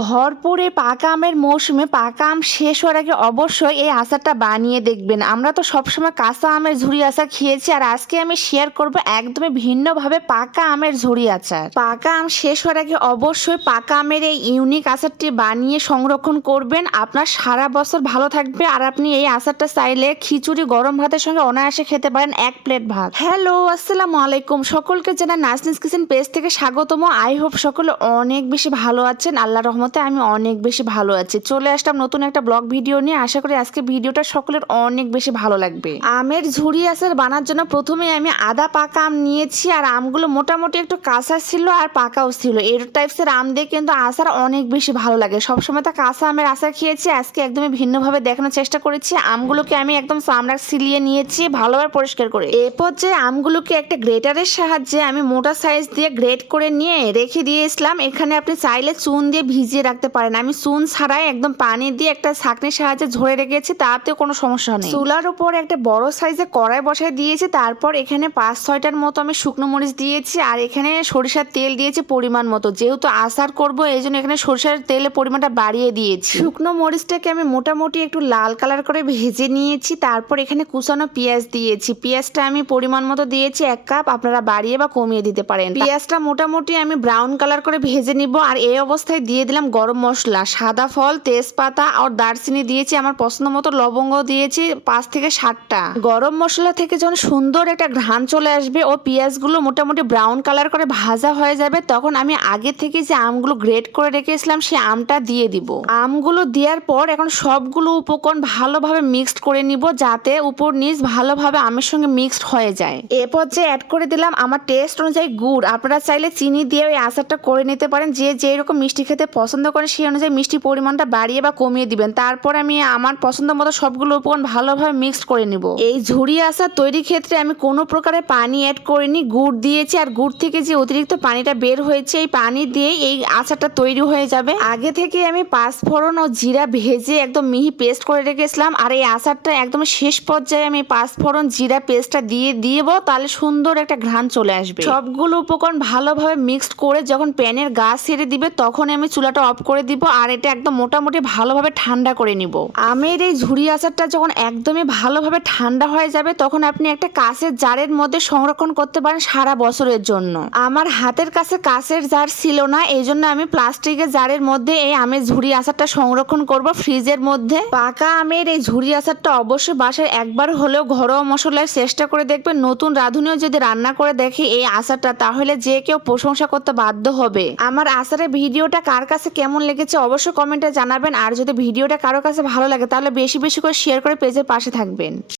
ভরপুরে পাকা আমের মৌসুমে পাকা আম শেষ হওয়ার আগে অবশ্যই এই আচারটা বানিয়ে দেখবেন। আমরা তো সবসময় কাঁচা আমের ঝুরি আচার খেয়েছি, আর আজকে আমি শেয়ার করব একদমই ভিন্নভাবে পাকা আমের ঝুরি আচার। পাকা আম শেষ হওয়ার আগে অবশ্যই পাকা আমের এই ইউনিক আচারটি বানিয়ে সংরক্ষণ করবেন। আপনার সারা বছর ভালো থাকবে, আর আপনি এই আচারটা চাইলে খিচুড়ি গরম ভাতের সঙ্গে অনায়াসে খেতে পারেন 1 প্লেট ভাত। হ্যালো, আসসালামু আলাইকুম। সকলকে জানা নাজনীস কিচেন পেজ থেকে স্বাগতম। আই হোপ সকলে অনেক বেশি ভালো আছেন। আল্লাহ রহমতে আমি অনেক বেশি ভালো আছি। চলে আসলাম নতুন একটা ব্লগ ভিডিও নিয়ে। আশা করি আজকে ভিডিওটা সকলের অনেক বেশি ভালো লাগবে। আমের ঝুরি আচার বানার জন্য প্রথমে আমি আদা পাকা আম নিয়েছি, আর আমগুলো মোটামুটি একটু কাঁচা ছিল আর পাকাও ছিল। এর টাইপসের আম দিয়ে কিন্তু আচার অনেক বেশি ভালো লাগে। সবসময় তো কাঁচা আমের আচার খেয়েছি, আজকে একদমই ভিন্নভাবে দেখানোর চেষ্টা করেছি। আমগুলোকে আমি একদম চামড়া ছিলিয়ে নিয়েছি ভালোভাবে পরিষ্কার করে। এরপর যে আমগুলোকে একটা গ্রেটারের সাহায্যে আমি মোটা সাইজ দিয়ে গ্রেট করে নিয়ে রেখে দিয়েছিলাম। এখানে আপনি চাইলে চুন দিয়ে ভিজিয়ে রাখতে পারেন। আমি চুন ছাড়াই একদম পানি দিয়ে একটা ছাঁকনির সাহায্যে ঝরে রেখেছি, তাতে কোনো সমস্যা নেই। চুলার উপর একটা বড় সাইজে কড়াই বসায় দিয়েছি। তারপর এখানে 5-6টার মতো আমি শুকনো মরিচ দিয়েছি, আর এখানে সরিষার তেল দিয়েছি পরিমাণ মতো। যেহেতু আচার করব এই জন্য এখানে সরিষার তেলের পরিমাণটা বাড়িয়ে দিয়েছি। শুকনো মরিচটাকে আমি মোটামুটি একটু লাল কালার করে ভেজে নিয়েছি। তারপর এখানে কুচানো পেঁয়াজ দিয়েছি। পেঁয়াজটা আমি পরিমাণ মতো দিয়েছি 1 কাপ। আপনারা বাড়িয়ে বা কমিয়ে দিতে পারেন। পেঁয়াজটা মোটামুটি আমি ব্রাউন কালার করে ভেজে নিব। আর এই অবস্থায় দিয়ে দিলাম গরম মশলা, সাদা ফল, তেজপাতা আর দারচিনি দিয়েছি। আমার পছন্দ মতো লবঙ্গ দিয়েছি 5 থেকে 7টা। গরম মশলা থেকে যখন সুন্দর একটা ঘ্রাণ চলে আসবে ও পেঁয়াজগুলো মোটামুটি ব্রাউন কালার করে ভাজা হয়ে যাবে, তখন আমি আগে থেকে যে আমগুলো গ্রেট করে রেখেছিলাম সেই আমটা দিয়ে দিব। আমগুলো দেওয়ার পর এখন সবগুলো উপকরণ ভালোভাবে মিক্সড করে নিব, যাতে উপর নিচ ভালোভাবে আমের সঙ্গে মিক্সড হয়ে যায়। এরপর যে অ্যাড করে দিলাম আমার টেস্ট অনুযায়ী গুড়। আপনারা চাইলে চিনি দিয়ে ওই আচারটা করে নিতে পারেন। যে যেরকম মিষ্টি খেতে পছন্দ করে সেই অনুযায়ী মিষ্টি পরিমাণটা বাড়িয়ে বা কমিয়ে দিবেন। তারপর আমি আমার পছন্দ মতো সবগুলো উপকরণ ভালোভাবে মিক্সড করে নিব। এই ঝুরি আচার তৈরির ক্ষেত্রে আমি কোনো প্রকারের পানি অ্যাড করিনি, গুড় দিয়েছি। আর গুড় থেকে যে অতিরিক্ত পানিটা বের হয়েছে এই পানি দিয়ে এই আচারটা তৈরি হয়ে যাবে। আগে থেকে আমি 5 ফোড়ন ও জিরা ভেজে একদম মিহি পেস্ট করে রেখেছিলাম। আর এই আচারটা একদম শেষ পর্যায়ে আমি 5 ফোড়ন জিরা পেস্টটা দিয়ে দিব, তাহলে সুন্দর একটা ঘ্রাণ চলে আসবে। সবগুলো উপকরণ ভালোভাবে মিক্সড করে যখন প্যানের গা ছেড়ে দিবে তখন আমি চুলাটা অফ করে দিব, আর এটা একদম মোটামুটি ভালোভাবে ঠান্ডা করে নিব। আমের এই ঝুরি আচারটা যখন একদমই ভালোভাবে ঠান্ডা হয়ে যাবে তখন আপনি একটা কাঁচের জারের মধ্যে সংরক্ষণ করতে পারেন সারা বছরের জন্য। আমার হাতের কাছে কাঁচের জার ছিল না, এই জন্য আমি প্লাস্টিকের জারের মধ্যে এই আমের ঝুরি আচারটা সংরক্ষণ করব ফ্রিজের মধ্যে। পাকা আমের এই ঝুরি আচারটা অবশ্যই বাসায় একবার হলেও ঘরোয়া মশলায় চেষ্টা করে দেখবেন। নতুন রাঁধুনিও যদি রান্না করে দেখে এই আচারটা, তাহলে যে কেউ প্রশংসা করতে বাধ্য হবে। আমার আচারের ভিডিওটা কার কাছে কেমন লেগেছে অবশ্যই কমেন্টে জানাবেন। আর যদি ভিডিওটা কারো কাছে ভালো লাগে তাহলে বেশি বেশি করে শেয়ার করে পেজের পাশে থাকবেন।